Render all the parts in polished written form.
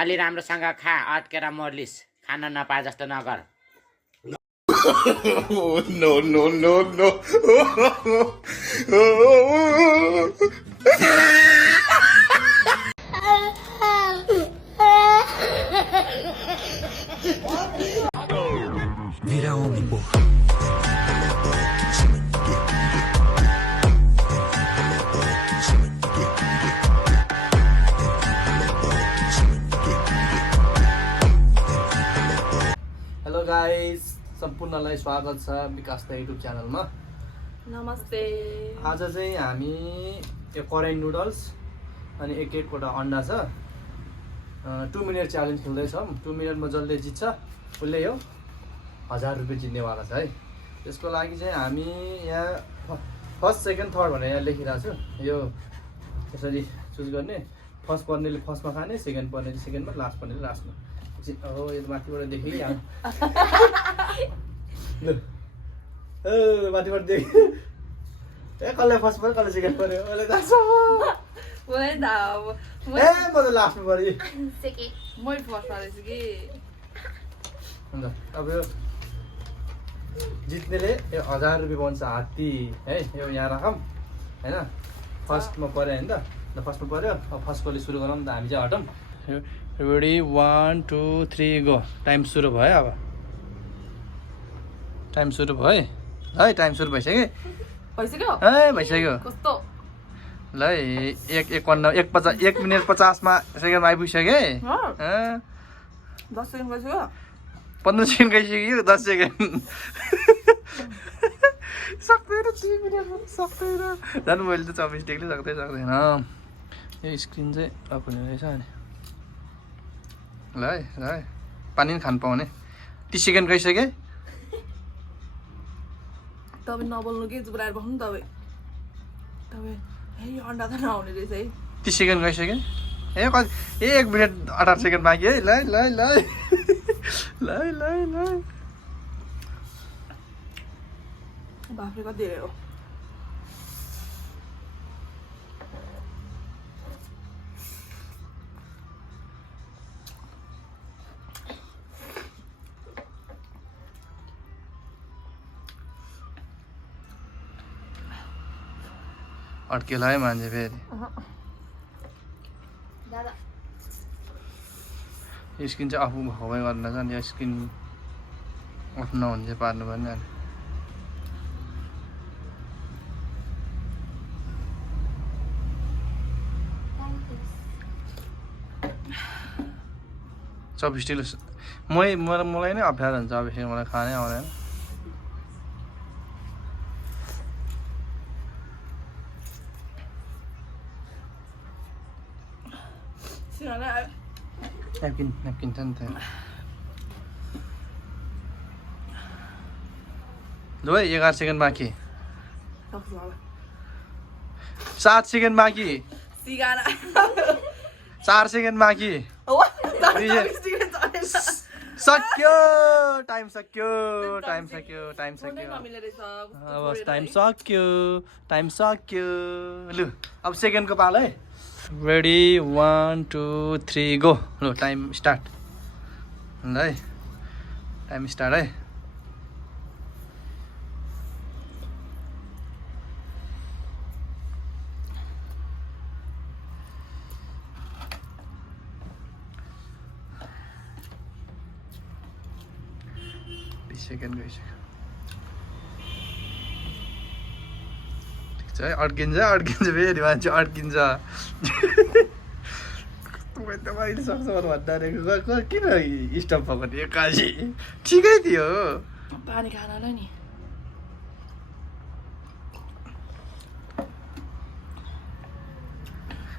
अलि राम्रोसँग खा, अड्केर मर्लिस। खान नपाए जस्तो नगर। No, no, no, no. Vira homem, porra. Hello guys, सम्पूर्णलाई स्वागत छ विकास द युट्युब च्यानलमा। नमस्ते। आज चाहिँ हामी यो कराई नुडल्स अनि एकवटा अन्डा छ 2 मिनट च्यालेन्ज खेल्दैछौँ। 2 मिनटमा जसले जित्छ उसले यो 1000 रुपियाँ जित्नेवाला छ है। त्यसको लागि चाहिँ हामी यहाँ फर्स्ट सेकेन्ड थर्ड भनेर यहाँ लेखिरहेको छु। यो यसरी चुज गर्ने, फर्स्ट पर्नेले फर्स्टमा खाने, सेकेन्ड पर्नेले सेकेन्डमा, लास्ट पर्नेले लास्टमा। हो यो माथिबाट देखिहाल्नु माथिबाट देख ए कसले फर्स्ट पर्यो कसले सेकेन्ड पर्यो मैले थाहा छ म त लास्टमा पर्यो मै फर्स्ट हालेछु कि। हुन्छ अब यो जित्नेले यो 1000 रुपियाँ पाउँछ हात्ती है। यो यहाँ राखौँ होइन, फर्स्टमा पऱ्यो होइन त, फर्स्टमा पऱ्यो। अब फर्स्टकोले सुरु गरौँ त, हामी चाहिँ हटौँ। Ready 1 2 3 go. टाइम सुरु भयो। अब टाइम सुरु भयो है, टाइम सुरु भइसक्यो है, भइसक्यो कस्तो ल। 1 मिनट 50मा सेकेन्डमा आइपुगिसक्यो है। 10 सेकेन्ड गइसक्यो। 15 सेकेन्ड गइसक्यो, 10 सेकेन्ड सक्दैन, 3 मिनट सक्दैन। झन् मैले त 24 टेकले सक्दैन। यो स्क्रिन चाहिँ अफ हुने रहेछ अनि ल है पानी पनि खानु पाउने। 30 सेकेन्ड गइसक्यो। तपाईँ नबोल्नु कि चुप रहेर बस्नु। तपाईँ यो अन्डा त नहुने रहेछ है। 30 सेकेन्ड गइसक्यो। ए कति 1 मिनट 18 सेकेन्ड बाँकी है। ल ल ल ल ल ल बाफ्रे कति धेरै हो। अड्केला है मान्छे फेरि। यो स्क्रिन चाहिँ अफ भएको भए गर्नु छ नि, यो स्क्रिन अफ नहुने चाहिँ पार्नु पर्ने अनि। चौबिस्टिलो मलाई नै अप्ठ्यारो हुन्छ। चौबिस्टिलो मलाई खानै आउँदैन। न्यापकिन छ नि त। ल है 11 सेकेन्ड बाँकी, 7 सेकेन्ड बाँकी, 4 सेकेन्ड बाँकी। सक्यो, टाइम सक्यो। अब टाइम सक्यो। लु अब सेकेन्डको पालो है। Ready 1 2 3 go. ल टाइम स्टार्ट। ल है टाइम स्टार्ट है। सेकेन्ड गइसक्यो। ठिक छ है, अड्किन्छ फेरि मान्छे अड्किन्छ। अहिले सक्छ भन्दा किन स्टप भएको नि एक्कासी? ठिकै थियो। पानी खानालाई नि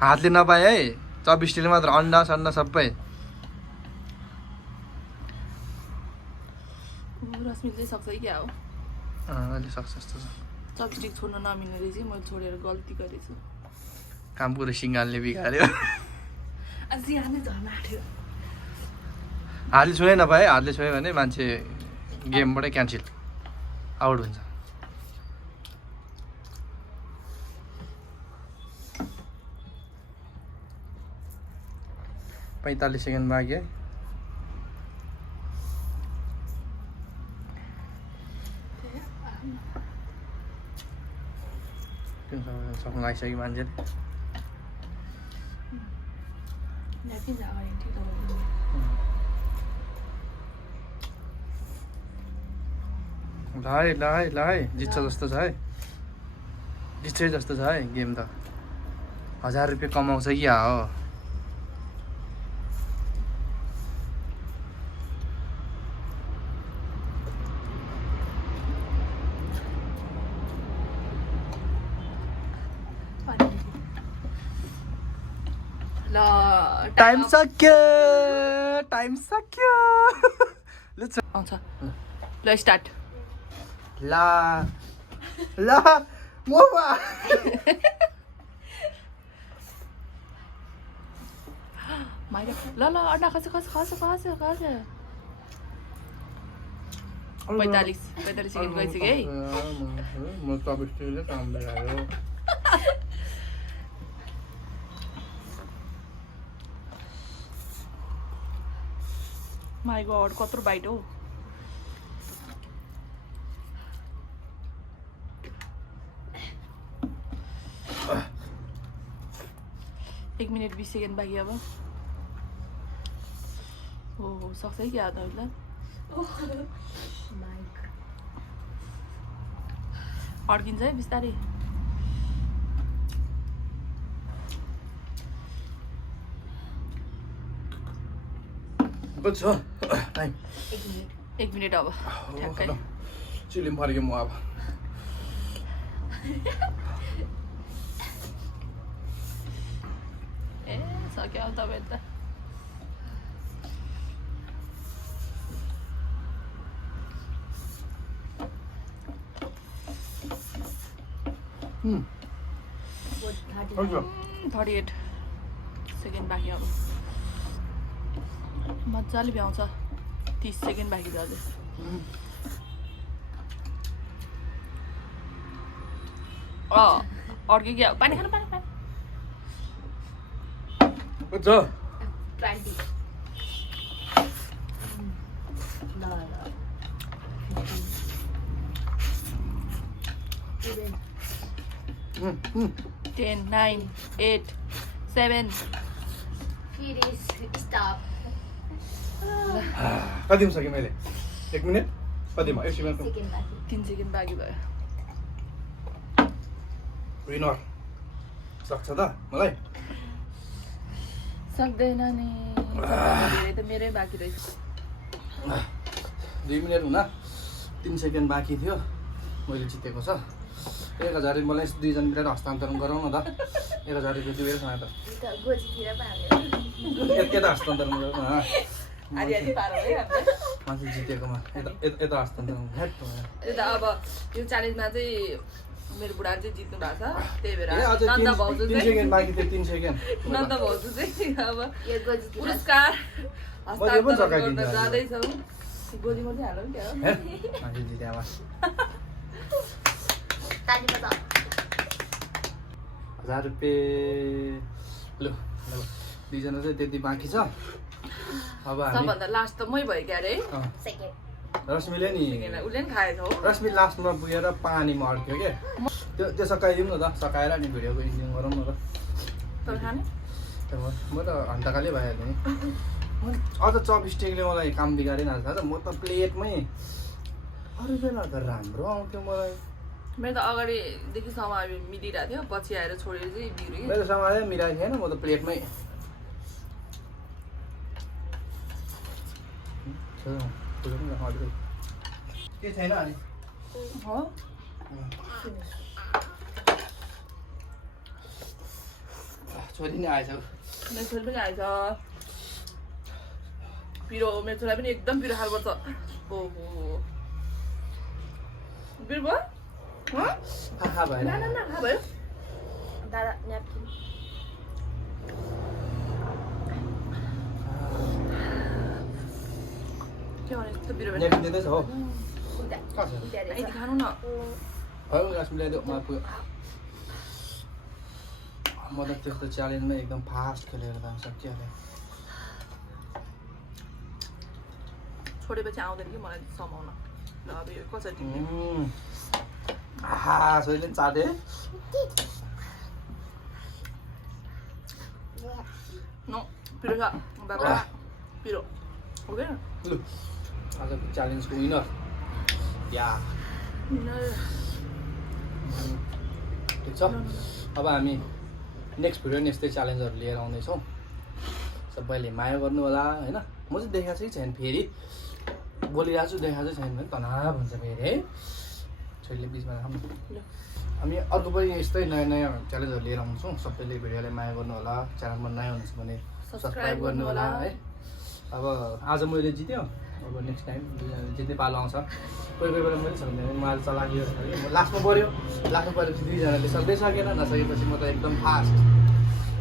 हातले नपाए है। 24 स्टिल मात्र, अन्डा सन्डा सबै। रश्मि चाहिँ सक्छ कि क्या हो? अहिले सक्छ जस्तो छ। चपस्टिक छोड्न नमिल्ने रहेछ, मैले छोडेर गल्ती गरेछु। काम पुरै सिङ्गालले बिगार्यो। हातले झर्न आँट्यो। हातले छुनै नपाए, हातले छोयो भने मान्छे गेमबाटै क्यान्सल, आउट हुन्छ। 45 सेकेन्ड बाँकी है। सक्नु लागिसक्यो मान्छेले। ल है जित्छ जस्तो छ है, जित्छै जस्तो छ है गेम त। 1000 रुपियाँ कमाउँछ कि हो। टाइम सक्यो, टाइम सक्यो। आउँछ ल स्टार्ट। ला ला मोबा माइरा ल ल अन्डा खस खस खस खस खस 45 सेकेन्ड गइसक्यो है। म चबिस्टिकले काम भइहाल्यो। माई गॉड कत्रो बाइट हो। एक मिनट 20 सेकेन्ड बाँकी अब। हो सक्छ है कि आधा होला। अड्किन्छ है बिस्तारै। बच्चा टाइम 1 मिनट अब ठ्याक्कै। चिलिम फर्क्यो म अब। ए सक्यो अब तपाईँ त। हजुर 38 सेकेन्ड बाँकी अब। मजाले भ्याउँछ। 30 सेकेन्ड बाँकी छ अझै। अड्क्यो कि पानी खानु पानी पानी। बच्चा 20 10 9 8 7 Finish. Stop. कतिमा सकेँ मैले? 1 मिनट कतिमा? 1 सेकेन्ड। Second बाँकी। 3 सेकेन्ड बाँकी भयो। विनर सक्छ त मलाई? सक्दैन नि। धेरै त मेरै बाँकी रहेछ। 2 मिनट हुन 3 सेकेन्ड बाँकी थियो। मैले जितेको छ 1000 मलाई 2 जनातिर हस्तान्तरण गराउँ न त। 1000 रुपियाँ दिएर न त। गोजीतिर पो हाल्यो। यता हस्तान्तरण गरौँ न। आधी पारो है हामीले। मान्छे जितेकोमा यता हस्तान्तरण हेट त्यो त अब यो च्यालेन्जमा चाहिँ मेरो बुढा चाहिँ जित्नु भएको छ। त्यही भएर ए अझ नन्द भाउजू 3 चाहिँ सेकेन्ड बाँकी थियो। 3 सेकेन्ड नन्द भाउजू चाहिँ अब यो गोजीतिर। पुरस्कार बजे पनि हस्तान्तरण सकाइदिन्छ गर्न अहिले। जाँदैछौँ। गोली मात्रै हालौँ क्या हो। मान्छे जिते आमा। ताली बजाऊ। 1000 रुपियाँ लु ल 2 जना चाहिँ त्यति बाँकी छ। अब हामी सबभन्दा लास्ट त मै भयो क्या अरे। Second. रश्मिले नि उसले पनि खाएछ हो। रश्मि लास्टमा पुगेर पानीमा अड्क्यो क्या। त्यो सकाइदिउँ न त। सकाएर नि भिडियोको इन्डिङ गरौँ न त। तर खाने म त हन्ताकालै भइहाल्यो नि। अझ चपस्टिकले मलाई काम बिगारेन थाहा छ। म त प्लेटमै अरू बेला त राम्रो आउँथ्यो मलाई। मेरो त अगाडिदेखि समय मिलिरहेको थियो, पछि आएर छोडेर चाहिँ बिग्रियो। मेरो समाजै मिलाएको थिएन। म त प्लेटमै के छैन अनि हो छोरी नै आएछ। मेरो छोरी पनि आएछ। पिरो मेरो छोरा पनि एकदम पिरो खालको छ। ओहो पिरो भयो? आहा भएन। ना ना ना खा भयो। दादा napkin. के भने यस्तो पिरो भयो? नेपिन दिँदैछ हो। Udah. कहाँ छ? Udah ada. यति खानु न। भयो रश्मि ल्याइदेऊ। मलाई पुग्यो। म त त्यस्तो च्यालेन्जमा एकदम फास्ट खेलेर त सकिहालेँ। छोडेपछि आउँदैन कि मलाई समाउन ल अब यो कसरी सोहिले चाटे नो पिरो छ बाबा पिरो ओके लु आजको च्यालेन्जको विनर या ठिक छ अब हामी नेक्स्ट भिडियो नि यस्तै च्यालेन्जहरू लिएर आउँदैछौँ सबैले माया गर्नु होला होइन म चाहिँ देखाएको चाहिँ छैन फेरि बोलिरहेको छु देखाएको चाहिँ छैन भने तनाव हुन्छ फेरि है छोरीले बिचमा राख्नु हामी अर्को पनि यस्तै नयाँ नयाँ च्यालेन्जहरू लिएर आउँछौँ सबैले भिडियोलाई माया गर्नु होला च्यानलमा नयाँ हुनुहुन्छ भने सब्सक्राइब गर्नु होला है अब आज मैले जित्यो अब नेक्स्ट टाइम जित्ने पालो आउँछ कोही कोही बेला मैले सक्दैन मलाई चलाकियो म लास्टमा पऱ्यो लास्टमा परेपछि दुईजनाले सक्दै सकेन नसकेपछि म त एकदम फास्ट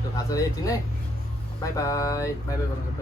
त्यो थाहा छ यति नै बाई बाई बाई बाई गर्नु